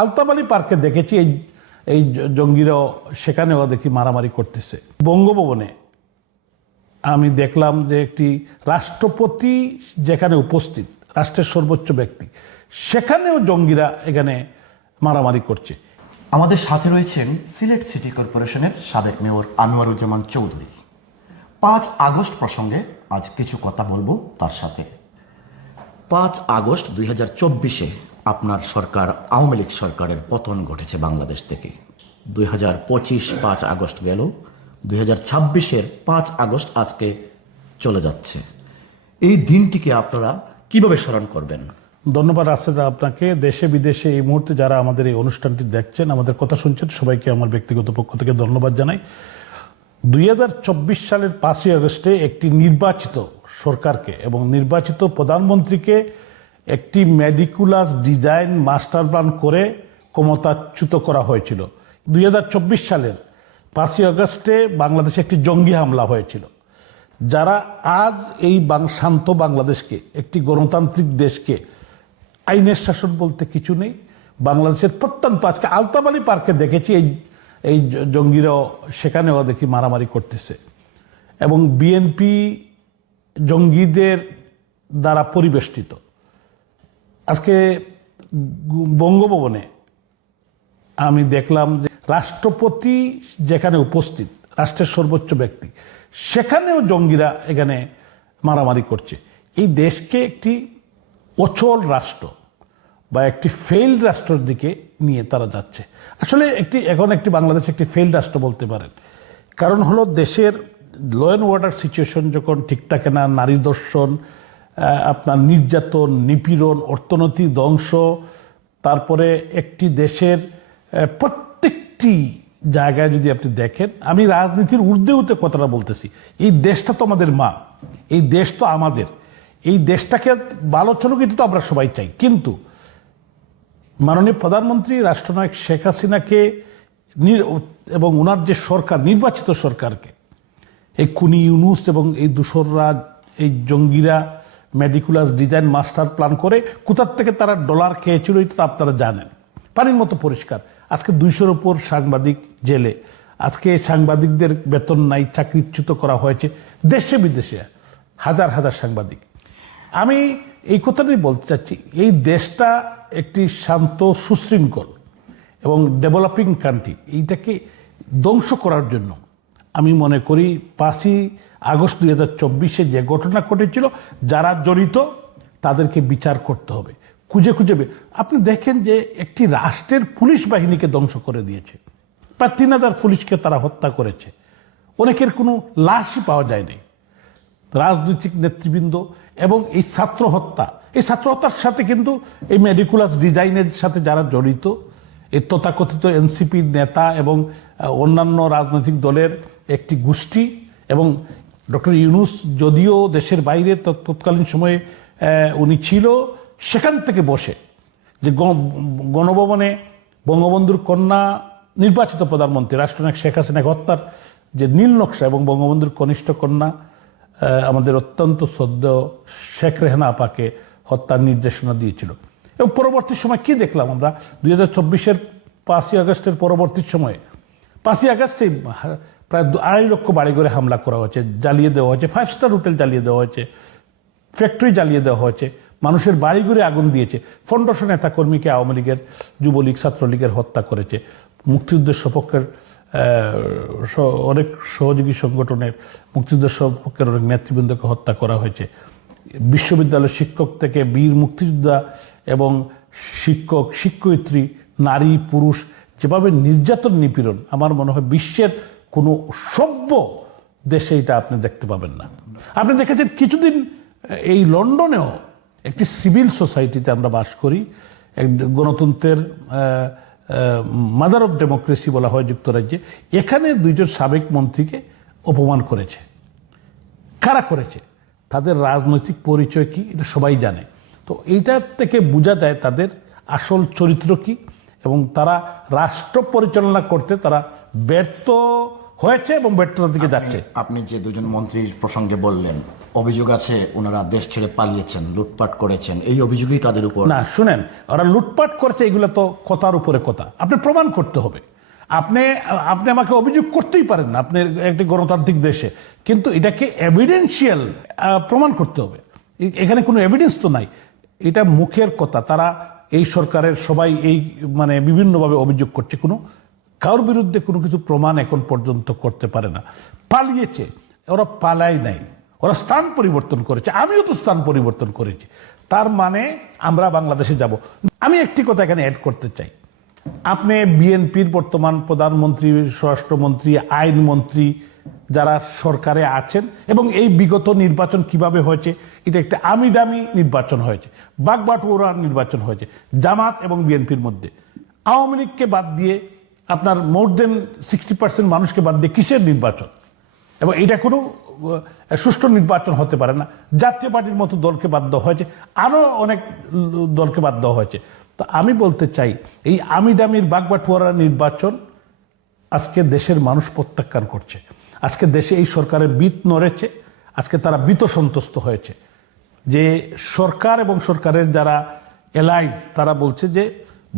আলতাবালি পার্কে দেখেছি এই এই জঙ্গিরাও সেখানেও দেখি মারামারি করতেছে। বঙ্গভবনে আমি দেখলাম যে একটি রাষ্ট্রপতি যেখানে উপস্থিত, রাষ্ট্রের সর্বোচ্চ ব্যক্তি, সেখানেও জঙ্গিরা এখানে মারামারি করছে। আমাদের সাথে রয়েছেন সিলেট সিটি কর্পোরেশনের সাবেক মেয়র আনোয়ারুজ্জামান চৌধুরী। 5 আগস্ট প্রসঙ্গে আজ কিছু কথা বলবো তার সাথে। 5 আগস্ট 2024-এ আপনার সরকার আওয়ামী লীগ সরকারের পতন ঘটেছে বাংলাদেশ থেকে। 2025 5 আগস্ট গেল, 2026-এর 5 আগস্ট আজকে চলে যাচ্ছে। এই দিনটিকে আপনারা কিভাবে স্মরণ করবেন? ধন্যবাদ রাশেদ আপনাকে। দেশে বিদেশে এই মুহূর্তে যারা আমাদের এই অনুষ্ঠানটি দেখছেন, আমাদের কথা শুনছেন, সবাইকে আমার ব্যক্তিগত পক্ষ থেকে ধন্যবাদ জানাই। 2024 সালের 5ই আগস্টে একটি নির্বাচিত সরকারকে এবং নির্বাচিত প্রধানমন্ত্রীকে একটি মেডিকুলাস ডিজাইন মাস্টার প্ল্যান করে ক্ষমতাচ্যুত করা হয়েছিল। 2024 সালের 5ই আগস্টে বাংলাদেশে একটি জঙ্গি হামলা হয়েছিল। যারা আজ এই শান্ত বাংলাদেশকে, একটি গণতান্ত্রিক দেশকে, আইনের শাসন বলতে কিছু নেই, বাংলাদেশের প্রত্যন্ত, আজকে আলতাবালি পার্কে দেখেছি এই জঙ্গিরাও সেখানেও দেখি মারামারি করতেছে এবং বিএনপি জঙ্গিদের দ্বারা পরিবেষ্টিত। আজকে বঙ্গভবনে আমি দেখলাম যে রাষ্ট্রপতি যেখানে উপস্থিত, রাষ্ট্রের সর্বোচ্চ ব্যক্তি, সেখানেও জঙ্গিরা এখানে মারামারি করছে। এই দেশকে একটি অচল রাষ্ট্র বা একটি ফেইল্ড রাষ্ট্রের দিকে নিয়ে তারা যাচ্ছে। আসলে এখন একটি বাংলাদেশ একটি ফেইল্ড রাষ্ট্র বলতে পারেন। কারণ হলো দেশের ল অ্যান্ড অর্ডার সিচুয়েশন যখন ঠিক থাকে না, নারী দর্শন, আপনার নির্যাতন, নিপীড়ন, অর্থনৈতিক ধ্বংস, তারপরে একটি দেশের প্রত্যেকটি জায়গায় যদি আপনি দেখেন, আমি রাজনীতির ঊর্ধ্বে উঠে কথাটা বলতেছি, এই দেশটা তো আমাদের মা, এই দেশ তো আমাদের, এই দেশটাকে ভালো চলুক এটা তো আমরা সবাই চাই। কিন্তু মাননীয় প্রধানমন্ত্রী রাষ্ট্রনায়ক শেখ হাসিনাকে এবং ওনার যে সরকার, নির্বাচিত সরকারকে এই খুনি ইউনূস এবং এই দূষররা, এই জঙ্গিরা মেডিকুলাস ডিজাইন মাস্টার প্ল্যান করে কোথার থেকে তারা ডলার খেয়েছিল এটা আপনারা জানেন, পানির মতো পরিষ্কার। আজকে 200-র উপর সাংবাদিক জেলে, আজকে সাংবাদিকদের বেতন নাই, চাকরিচ্যুত করা হয়েছে দেশে বিদেশে হাজার হাজার সাংবাদিক। আমি এই কথাটাই বলতে চাচ্ছি, এই দেশটা একটি শান্ত, সুশৃঙ্খল এবং ডেভেলপিং কান্ট্রি, এইটাকে ধ্বংস করার জন্য আমি মনে করি 5ই আগস্ট 2024-এ যে ঘটনা ঘটেছিল, যারা জড়িত তাদেরকে বিচার করতে হবে, খুঁজে খুঁজে। আপনি দেখেন যে একটি রাষ্ট্রের পুলিশ বাহিনীকে ধ্বংস করে দিয়েছে, প্রায় 3000 পুলিশকে তারা হত্যা করেছে, অনেকের কোনো লাশই পাওয়া যায়নি। রাজনৈতিক নেতৃবৃন্দ এবং এই ছাত্র হত্যার সাথে কিন্তু এই মেডিকুলাস ডিজাইনের সাথে যারা জড়িত, এই তথাকথিত এনসিপি নেতা এবং অন্যান্য রাজনৈতিক দলের একটি গোষ্ঠী, এবং ডক্টর ইউনূস যদিও দেশের বাইরে তৎকালীন সময়ে উনি ছিল, সেখান থেকে বসে যে গণভবনে বঙ্গবন্ধুর কন্যা নির্বাচিত প্রধানমন্ত্রী রাষ্ট্রনায়ক শেখ হাসিনা হত্যার যে নীল নকশা এবং বঙ্গবন্ধুর কনিষ্ঠ কন্যা আমাদের অত্যন্ত শ্রদ্ধেয় শেখ রেহানা আপাকে হত্যার নির্দেশনা দিয়েছিল। এবং পরবর্তী সময় কি দেখলাম আমরা, 2024-এর 5ই আগস্টের পরবর্তী সময়ে 5ই আগস্টে প্রায় 2.5 লক্ষ বাড়িঘরে হামলা করা হয়েছে, জ্বালিয়ে দেওয়া হয়েছে, 5 স্টার হোটেল জ্বালিয়ে দেওয়া হয়েছে, ফ্যাক্টরি জ্বালিয়ে দেওয়া হয়েছে, মানুষের বাড়িঘরে আগুন দিয়েছে, 1500 নেতাকর্মীকে আওয়ামী লীগের, যুবলীগ, ছাত্রলীগের হত্যা করেছে, মুক্তিযুদ্ধের সপক্ষের অনেক সহযোগী সংগঠনের, মুক্তিযুদ্ধের সপক্ষের অনেক নেতৃবৃন্দকে হত্যা করা হয়েছে। বিশ্ববিদ্যালয়ের শিক্ষক থেকে বীর মুক্তিযোদ্ধা এবং শিক্ষক, শিক্ষয়িত্রী, নারী, পুরুষ, যেভাবে নির্যাতন, নিপীড়ন, আমার মনে হয় বিশ্বের কোনো সভ্য দেশে এটা আপনি দেখতে পাবেন না। আপনি দেখেছেন কিছুদিন এই লন্ডনেও একটি সিভিল সোসাইটিতে আমরা বাস করি, এক গণতন্ত্রের মাদার অফ ডেমোক্রেসি বলা হয় যুক্তরাজ্যে, এখানে 2জন সাবেক মন্ত্রীকে অপমান করেছে। কারা করেছে, তাদের রাজনৈতিক পরিচয় কি এটা সবাই জানে। তো এইটার থেকে বোঝা যায় তাদের আসল চরিত্র কি, এবং তারা রাষ্ট্র পরিচালনা করতে তারা ব্যর্থ হয়েছে এবং ব্যর্থতার দিকে যাচ্ছে। আপনি যে দুজন মন্ত্রীর প্রসঙ্গে বললেন, অভিযোগ আছে ওনারা দেশ ছেড়ে পালিয়েছেন, লুটপাট করেছেন, এই অভিযোগই তাদের উপর। না শুনেন, ওরা লুটপাট করেছে এগুলো তো কথার উপরে কথা, আপনি প্রমাণ করতে হবে। আপনি আপনি আমাকে অভিযোগ করতেই পারেন না, আপনি একটি গণতান্ত্রিক দেশে, কিন্তু এটাকে এভিডেন্সিয়াল প্রমাণ করতে হবে। এখানে কোনো এভিডেন্স তো নাই, এটা মুখের কথা। তারা এই সরকারের সবাই এই মানে বিভিন্নভাবে অভিযোগ করছে, কোনো কারোর বিরুদ্ধে কোনো কিছু প্রমাণ এখন পর্যন্ত করতে পারে না। পালিয়েছে, ওরা পালাই নাই, ওরা স্থান পরিবর্তন করেছে, আমিও তো স্থান পরিবর্তন করেছি। তার মানে আমরা বাংলাদেশে যাব। আমি একটি কথা এখানে অ্যাড করতে চাই, আপনি বিএনপির বর্তমান প্রধানমন্ত্রী, স্বরাষ্ট্রমন্ত্রী, আইনমন্ত্রী যারা সরকারে আছেন, এবং এই বিগত নির্বাচন কিভাবে হয়েছে, এটা একটা আমি দামি নির্বাচন হয়েছে, বাগবাটোয়ারা নির্বাচন হয়েছে জামাত এবং বিএনপির মধ্যে। আওয়ামী লীগকে বাদ দিয়ে আপনার মোর দেন 60% মানুষকে বাদ দিয়ে কিসের নির্বাচন? এবং এটা কোনো সুষ্ঠু নির্বাচন হতে পারে না। জাতীয় পার্টির মতো দলকে বাদ দেওয়া হয়েছে, আরও অনেক দলকে বাদ দেওয়া হয়েছে। তো আমি বলতে চাই, এই আমি দামির বাগবাটোয়ারা নির্বাচন আজকে দেশের মানুষ প্রত্যাখ্যান করছে। আজকে দেশে এই সরকারের বিত নড়েছে, আজকে তারা বিত সন্তুষ্ট হয়েছে যে সরকার এবং সরকারের যারা এলাইজ তারা বলছে যে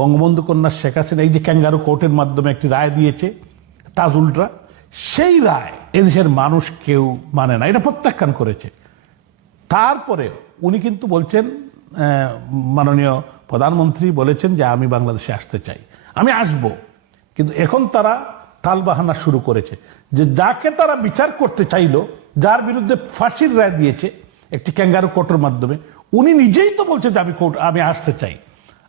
বঙ্গবন্ধু কন্যা শেখ হাসিনা এই যে ক্যাঙ্গারু কোর্টের মাধ্যমে একটি রায় দিয়েছে তাজুলরা, সেই রায় এদেশের মানুষ কেউ মানে না, এটা প্রত্যাখ্যান করেছে। তারপরে উনি কিন্তু বলছেন, মাননীয় প্রধানমন্ত্রী বলেছেন যে আমি বাংলাদেশে আসতে চাই, আমি আসব। কিন্তু এখন তারা টালবাহানা শুরু করেছে যে যাকে তারা বিচার করতে চাইলো, যার বিরুদ্ধে ফাঁসির রায় দিয়েছে একটি ক্যাঙ্গারু কোর্টের মাধ্যমে, উনি নিজেই তো বলছে যে আমি আসতে চাই,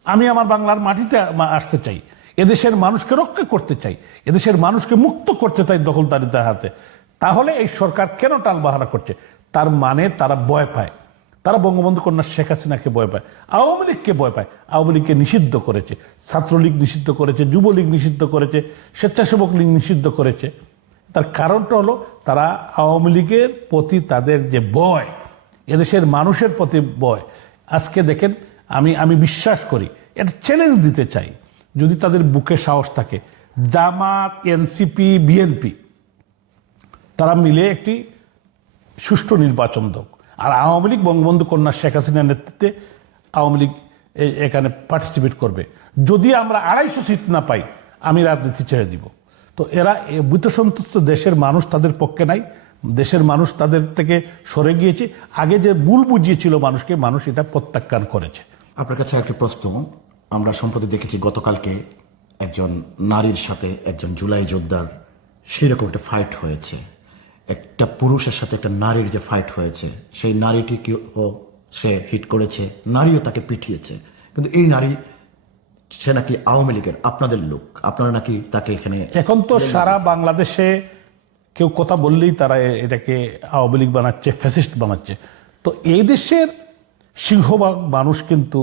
আমি আমার বাংলার মাটিতে আসতে চাই, এদেশের মানুষকে রক্ষা করতে চাই, এদেশের মানুষকে মুক্ত করতে চাই দখলদারিতার হাতে। তাহলে এই সরকার কেন টালবাহানা করছে? তার মানে তারা ভয় পায়, তারা বঙ্গবন্ধু কন্যা শেখ হাসিনাকে ভয় পায়, আওয়ামী লীগকে ভয় পায়। আওয়ামী লীগকে নিষিদ্ধ করেছে, ছাত্রলীগ নিষিদ্ধ করেছে, যুবলীগ নিষিদ্ধ করেছে, স্বেচ্ছাসেবক লীগ নিষিদ্ধ করেছে। তার কারণটা হলো তারা আওয়ামী লীগের প্রতি তাদের যে ভয়, এদেশের মানুষের প্রতি ভয়। আজকে দেখেন, আমি বিশ্বাস করি, এটা চ্যালেঞ্জ দিতে চাই, যদি তাদের বুকে সাহস থাকে, জামাত, এনসিপি, বিএনপি তারা মিলে একটি সুষ্ঠু নির্বাচন হোক। আর আওয়ামী লীগ বঙ্গবন্ধু কন্যা শেখ হাসিনার নেতৃত্বে আওয়ামী লীগ এখানে পার্টিসিপেট করবে। যদি আমরা 250 সিট না পাই, আমি রাজনীতি ছেড়ে দিব। তো এরা ভীতসন্তুষ্ট, দেশের মানুষ তাদের পক্ষে নাই, দেশের মানুষ তাদের থেকে সরে গিয়েছে। আগে যে ভুল বুঝিয়েছিল মানুষকে, মানুষ এটা প্রত্যাখ্যান করেছে। আপনার কাছে একটা প্রশ্ন, আমরা সম্প্রতি দেখেছি গতকালকে একজন নারীর সাথে একজন জুলাই যোদ্ধার সেরকম একটা ফাইট হয়েছে। একটা পুরুষের সাথে একটা নারীর যে ফাইট হয়েছে, সেই নারীটিকেও সে হিট করেছে, নারীও তাকে পিটিয়েছে। কিন্তু এই নারী, সে নাকি আওয়ামী লীগের, আপনাদের লোক, আপনারা নাকি তাকে এখানে। এখন তো সারা বাংলাদেশে কেউ কথা বললেই তারা এটাকে আওয়ামী লীগ বানাচ্ছে, ফ্যাসিস্ট বানাচ্ছে। তো এই দেশের সিংহভাগ মানুষ কিন্তু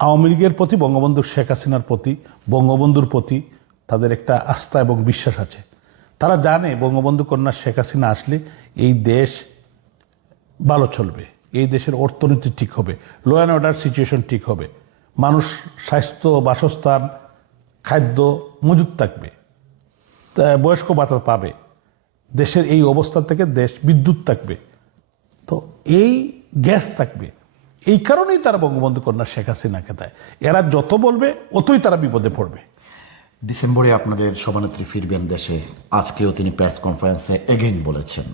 আওয়ামী লীগের প্রতি, বঙ্গবন্ধু শেখ হাসিনার প্রতি, বঙ্গবন্ধুর প্রতি তাদের একটা আস্থা এবং বিশ্বাস আছে। তারা জানে বঙ্গবন্ধু কন্যা শেখ হাসিনা আসলে এই দেশ ভালো চলবে, এই দেশের অর্থনীতি ঠিক হবে, ল অ্যান্ড অর্ডার সিচুয়েশন ঠিক হবে, মানুষ স্বাস্থ্য, বাসস্থান, খাদ্য মজুদ থাকবে, বয়স্ক ভাতা পাবে, দেশের এই অবস্থা থেকে দেশ বিদ্যুৎ থাকবে, তো এই গ্যাস থাকবে। এই কারণেই তারা বঙ্গবন্ধু কন্যা শেখ হাসিনাকে দেয়। এরা যত বলবে অতই তারা বিপদে পড়বে। ডিসেম্বরে আপনাদের সভানেত্রী ফিরবেন দেশে, আজকেও তিনি প্রেস কনফারেন্সে এগেইন বলেছেন,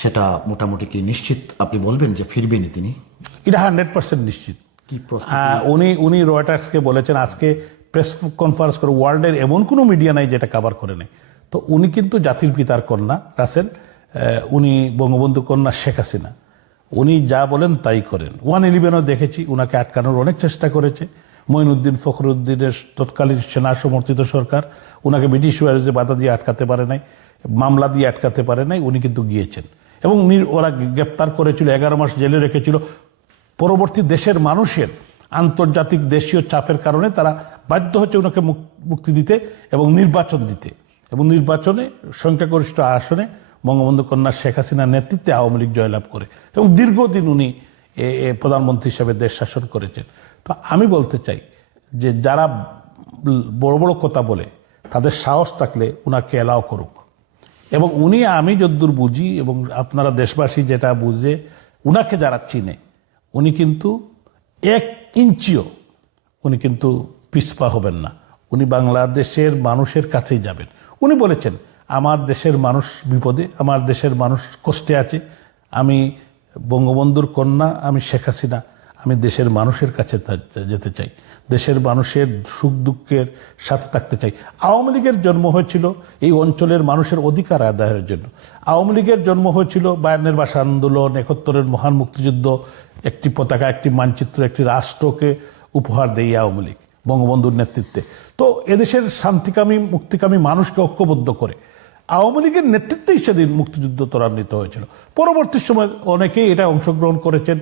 সেটা মোটামুটি কি নিশ্চিত আপনি বলবেন যে ফিরবেনই তিনি? এটা 100% নিশ্চিত। কি উনি রয়টার্সকে বলেছেন, আজকে প্রেস কনফারেন্স করে, ওয়ার্ল্ডের এমন কোনো মিডিয়া নাই যেটা কভার করে নেই। তো উনি কিন্তু জাতির পিতার কন্যা রাসেল, উনি বঙ্গবন্ধু কন্যা শেখ হাসিনা, উনি যা বলেন তাই করেন। 111-ও দেখেছি উনাকে আটকানোর অনেক চেষ্টা করেছে মঈনুদ্দিন ফখরুদ্দিনের তৎকালীন সেনা সমর্থিত সরকার, উনাকে ব্রিটিশ ওয়ারিজে বাধা দিয়ে আটকাতে পারে নাই, মামলা দিয়ে আটকাতে পারে নাই, উনি কিন্তু গিয়েছেন। এবং ওরা গ্রেপ্তার করেছিল, 11 মাস জেলে রেখেছিল। পরবর্তী দেশের মানুষের আন্তর্জাতিক দেশীয় চাপের কারণে তারা বাধ্য হচ্ছে ওনাকে মুক্তি দিতে এবং নির্বাচন দিতে, এবং নির্বাচনে সংখ্যাগরিষ্ঠ আসনে বঙ্গবন্ধু কন্যা শেখ হাসিনার নেতৃত্বে আওয়ামী লীগ জয়লাভ করে, এবং দীর্ঘদিন উনি প্রধানমন্ত্রী হিসেবে দেশ শাসন করেছেন। তো আমি বলতে চাই যে যারা বড় বড় কথা বলে, তাদের সাহস থাকলে উনাকে এলাও করুক। এবং উনি, আমি যদ্দূর বুঝি এবং আপনারা দেশবাসী যেটা বুঝে, উনাকে যারা চিনে, উনি কিন্তু 1 ইঞ্চিও উনি কিন্তু পিছপা হবেন না। উনি বাংলাদেশের মানুষের কাছেই যাবেন। উনি বলেছেন, আমার দেশের মানুষ বিপদে, আমার দেশের মানুষ কষ্টে আছে, আমি বঙ্গবন্ধুর কন্যা, আমি শেখ হাসিনা, আমি দেশের মানুষের কাছে যেতে চাই, দেশের মানুষের সুখ দুঃখের সাথে থাকতে চাই। আওয়ামী লীগের জন্ম হয়েছিল এই অঞ্চলের মানুষের অধিকার আদায়ের জন্য। আওয়ামী লীগের জন্ম হয়েছিল 52-এর ভাষা আন্দোলন, 71-এর মহান মুক্তিযুদ্ধ, একটি পতাকা, একটি মানচিত্র, একটি রাষ্ট্রকে উপহার দেয় আওয়ামী লীগ বঙ্গবন্ধুর নেতৃত্বে। তো এদেশের শান্তিকামী মুক্তিকামী মানুষকে ঐক্যবদ্ধ করে আওয়ামী লীগের নেতৃত্বেই সেদিন মুক্তিযুদ্ধ ত্বরান্বিত হয়েছিল। পরবর্তী সময় অনেকেই এটা অংশগ্রহণ করেছেন,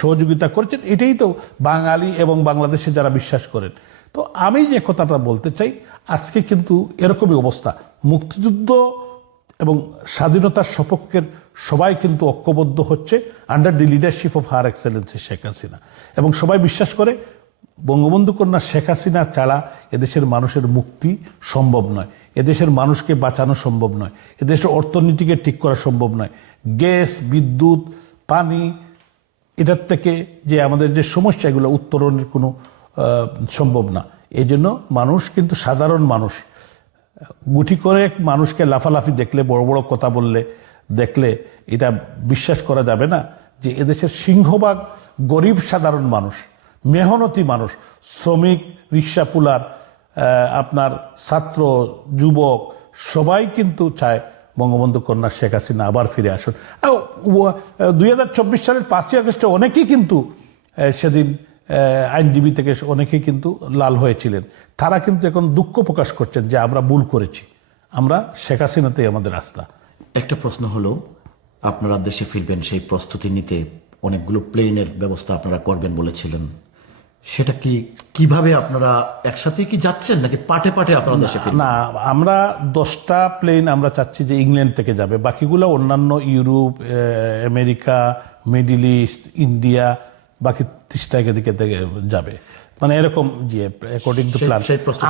সহযোগিতা করেছেন। এটাই তো বাঙালি এবং বাংলাদেশে যারা বিশ্বাস করেন। তো আমি যে কথাটা বলতে চাই, আজকে কিন্তু এরকমই অবস্থা। মুক্তিযুদ্ধ এবং স্বাধীনতার সপক্ষের সবাই কিন্তু ঐক্যবদ্ধ হচ্ছে under the leadership of her Excellency Sheikh Hasina. এবং সবাই বিশ্বাস করে বঙ্গবন্ধু কন্যা শেখ হাসিনা ছাড়া এদেশের মানুষের মুক্তি সম্ভব নয়, এদেশের মানুষকে বাঁচানো সম্ভব নয়, এদেশের অর্থনীতিকে ঠিক করা সম্ভব নয়। গ্যাস, বিদ্যুৎ, পানি, এটার থেকে যে আমাদের যে সমস্যা, এগুলো উত্তরণের কোনো সম্ভব না। এই জন্য মানুষ কিন্তু, সাধারণ মানুষ, গুটি করে মানুষকে লাফালাফি দেখলে, বড় বড় কথা বললে দেখলে এটা বিশ্বাস করা যাবে না যে এদেশের সিংহভাগ গরিব সাধারণ মানুষ, মেহনতি মানুষ, শ্রমিক, রিক্সা পুলার, আপনার ছাত্র, যুবক, সবাই কিন্তু চায় বঙ্গবন্ধু কন্যা শেখ হাসিনা আবার ফিরে আসুন। 2024 সালের 5ই আগস্টে অনেকেই কিন্তু সেদিন আইনজীবী থেকে অনেকেই কিন্তু লাল হয়েছিলেন। তারা কিন্তু এখন দুঃখ প্রকাশ করছেন যে আমরা ভুল করেছি, আমরা শেখ হাসিনাতেই আমাদের আস্থা। একটা প্রশ্ন হলো, আপনারা দেশে ফিরবেন, সেই প্রস্তুতি নিতে অনেকগুলো প্লেনের ব্যবস্থা আপনারা করবেন বলেছিলেন। সেটা কি, কিভাবে আপনারা একসাথে কি যাচ্ছেন নাকি পাটে পাটে আপনারা দেশে ফিরবেন? না, আমরা 10টা প্লেন আমরা চাচ্ছি যে ইংল্যান্ড থেকে যাবে, বাকিগুলো অন্যান্য Europe, America, middle east, India, বাকি 30টা এদিকে থেকে যাবে। মানে এরকম যে অ্যাকর্ডিং টু প্ল্যান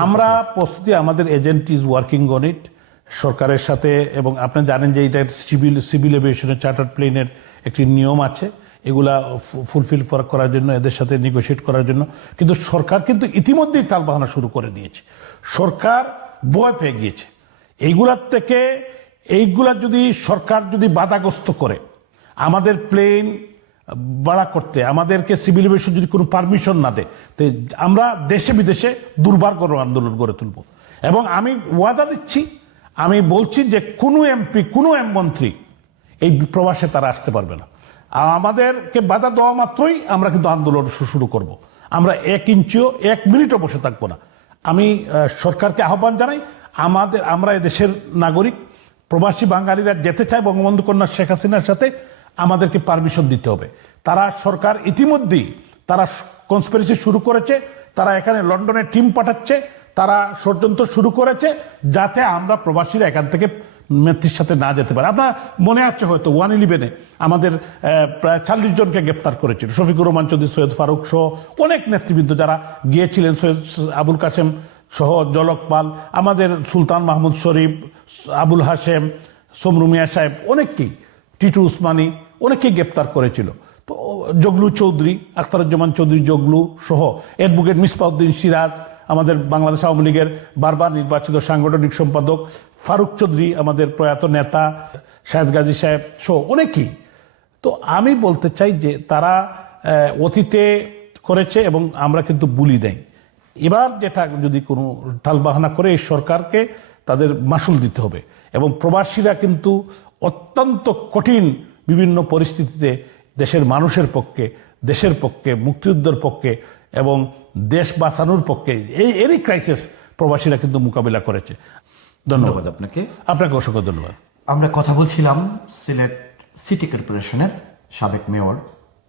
আমরা প্রস্তুতি, আমাদের agent is working on it সরকারের সাথে। এবং আপনি জানেন যে এটা সিভিল এভিয়েশনের চার্টার্ড প্লেনের একটি নিয়ম আছে, এগুলা ফুলফিল করার জন্য, এদের সাথে নেগোশিয়েট করার জন্য। কিন্তু সরকার কিন্তু ইতিমধ্যেই তালবাহানা শুরু করে দিয়েছে। সরকার ভয় পেয়ে গিয়েছে এইগুলার থেকে। এইগুলা যদি সরকার যদি বাধাগ্রস্ত করে, আমাদের প্লেন ভাড়া করতে, আমাদেরকে সিভিল এভিয়েশন যদি কোনো পারমিশন না দেয়, তো আমরা দেশে বিদেশে দুর্বার গণ আন্দোলন গড়ে তুলব। এবং আমি ওয়াদা দিচ্ছি, আমি বলছি যে কোনো এমপি, কোনো মন্ত্রী এই প্রবাসে তারা আসতে পারবে না। আর আমাদেরকে বাধা দেওয়া মাত্রই আমরা কিন্তু আন্দোলন শুরু করব। আমরা 1 ইঞ্চিও 1 মিনিটও বসে থাকবো না। আমি সরকারকে আহ্বান জানাই, আমরা এদেশের নাগরিক, প্রবাসী বাঙালিরা যেতে চায় বঙ্গবন্ধু কন্যা শেখ হাসিনার সাথে, আমাদেরকে পারমিশন দিতে হবে। তারা, সরকার ইতিমধ্যেই তারা কনস্পিরেসি শুরু করেছে, তারা এখানে লন্ডনে টিম পাঠাচ্ছে, তারা ষড়যন্ত্র শুরু করেছে যাতে আমরা প্রবাসীরা এখান থেকে নেত্রীর সাথে না যেতে পারে। আপনার মনে আছে হয়তো 111-এ আমাদের প্রায় 40 জনকে গ্রেপ্তার করেছিল, শফিকুর রহমান চৌধুরী, সৈয়দ ফারুক সহ অনেক নেতৃবৃন্দ যারা গিয়েছিলেন, সৈয়দ আবুল কাসেম সহ, জলক পাল, আমাদের সুলতান মাহমুদ শরীফ, আবুল হাশেম, সমরু মিয়া সাহেব, অনেককেই, টিটু উসমানী, অনেককেই গ্রেপ্তার করেছিল। তো জগলু চৌধুরী, আখতারুজ্জামান চৌধুরী জগলু সহ, অ্যাডভোকেট মিসবাউদ্দিন সিরাজ, আমাদের বাংলাদেশ আওয়ামী লীগের বারবার নির্বাচিত সাংগঠনিক সম্পাদক, ফারুক চৌধুরী, আমাদের প্রয়াত নেতা, শাহেদ গাজী সাহেব সহ অনেকেই। তো আমি বলতে চাই যে তারা অতীতে করেছে এবং আমরা কিন্তু ভুলি নাই। এবার যেটা যদি কোনো টালবাহানা করে, এই সরকারকে তাদের মাসুল দিতে হবে। এবং প্রবাসীরা কিন্তু অত্যন্ত কঠিন বিভিন্ন পরিস্থিতিতে দেশের মানুষের পক্ষে, দেশের পক্ষে, মুক্তিযুদ্ধের পক্ষে এবং দেশ বাঁচানোর পক্ষে এরই ক্রাইসিস প্রবাসীরা কিন্তু মোকাবিলা করেছে। ধন্যবাদ আপনাকে অসংখ্য ধন্যবাদ। আমরা কথা বলছিলাম সিলেট সিটি কর্পোরেশনের সাবেক মেয়র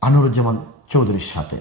আনোয়ারুজ্জামান চৌধুরীর সাথে।